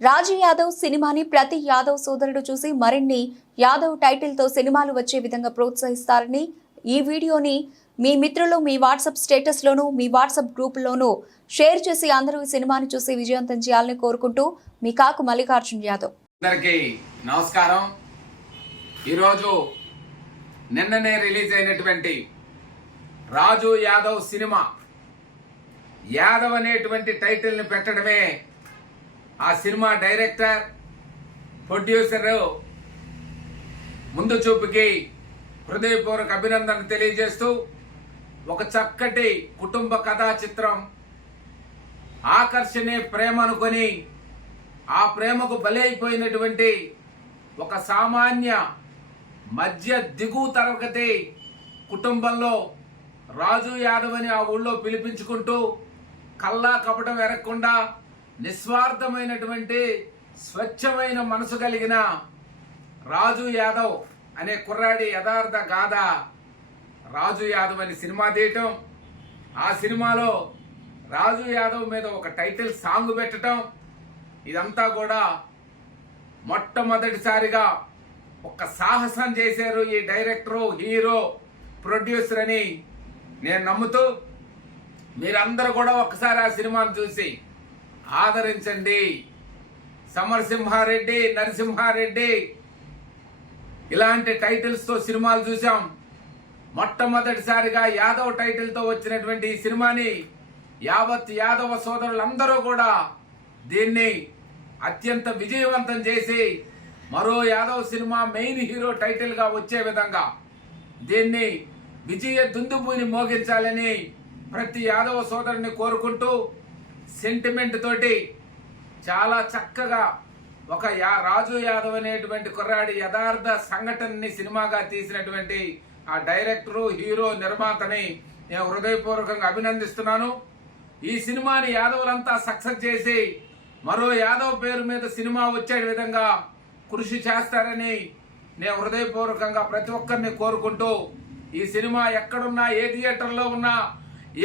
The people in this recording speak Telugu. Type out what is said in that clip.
రాజు యాదవ్ సినిమాని ప్రతి యాదవ్ సోదరుడు చూసి మరిన్ని యాదవ్ టైటిల్తో సినిమాలు వచ్చే విధంగా ప్రోత్సహిస్తారని ఈ వీడియోని మీ మిత్రులు మీ వాట్సాప్ స్టేటస్లోనూ మీ వాట్సాప్ గ్రూపులోనూ షేర్ చేసి అందరూ ఈ సినిమాని చూసి విజయవంతం చేయాలని కోరుకుంటూ మీ కాకు మల్లికార్జున్ యాదవ్. అందరికీ నమస్కారం. ఈరోజు నిన్ననే రిలీజ్ అయినటువంటి రాజు యాదవ్ సినిమా యాదవ్ అనేటువంటి టైటిల్ని పెట్టడమే ఆ సినిమా డైరెక్టర్ ప్రొడ్యూసర్ ముందు చూపుకి హృదయపూర్వక అభినందన తెలియజేస్తూ ఒక చక్కటి కుటుంబ కథా చిత్రం ఆకర్షణే ప్రేమ అనుకొని ఆ ప్రేమకు బలైపోయినటువంటి ఒక సామాన్య మధ్య దిగువ తరగతి కుటుంబంలో రాజు యాదవ్ అని ఆ ఊళ్ళో పిలిపించుకుంటూ కల్లా కపటం ఎరగకుండా నిస్వార్థమైనటువంటి స్వచ్ఛమైన మనసు కలిగిన రాజు యాదవ్ అనే కుర్రాడి యథార్థ గాథ రాజు యాదవ్ అని సినిమా తీయటం. ఆ సినిమాలో రాజు యాదవ్ మీద ఒక టైటిల్ సాంగ్ పెట్టడం ఇదంతా కూడా మొట్టమొదటిసారిగా ఒక సాహసం చేశారు ఈ డైరెక్టరు హీరో ప్రొడ్యూసర్ అని నేను నమ్ముతూ మీరందరూ కూడా ఒకసారి ఆ సినిమాను చూసి ఆదరించండి. సమరసింహారెడ్డి నరసింహారెడ్డి. ఇలాంటి టైటిల్స్తో సినిమాలు చూసాం మొట్టమొదటిసారిగా యాదవ్ టైటిల్తో వచ్చినటువంటి ఈ సినిమాని యావత్ యాదవ సోదరులందరూ కూడా దీన్ని అత్యంత విజయవంతం చేసి మరో యాదవ్ సినిమా మెయిన్ హీరో టైటిల్గా వచ్చే విధంగా దీన్ని విజయ దుందుబూని మోగించాలని ప్రతి యాదవ సోదరుని కోరుకుంటూ సెంటిమెంట్ తోటి చాలా చక్కగా ఒక యా రాజు యాదవ్ అనేటువంటి కుర్రాడి యథార్థ సంఘటనని సినిమాగా తీసినటువంటి ఆ డైరెక్టరు హీరో నిర్మాతని నేను హృదయపూర్వకంగా అభినందిస్తున్నాను. ఈ సినిమాని యాదవులంతా సక్సెస్ చేసి మరో యాదవ్ పేరు మీద సినిమా వచ్చే విధంగా కృషి చేస్తారని నేను హృదయపూర్వకంగా ప్రతి ఒక్కరిని కోరుకుంటూ ఈ సినిమా ఎక్కడున్నా ఏ థియేటర్లో ఉన్నా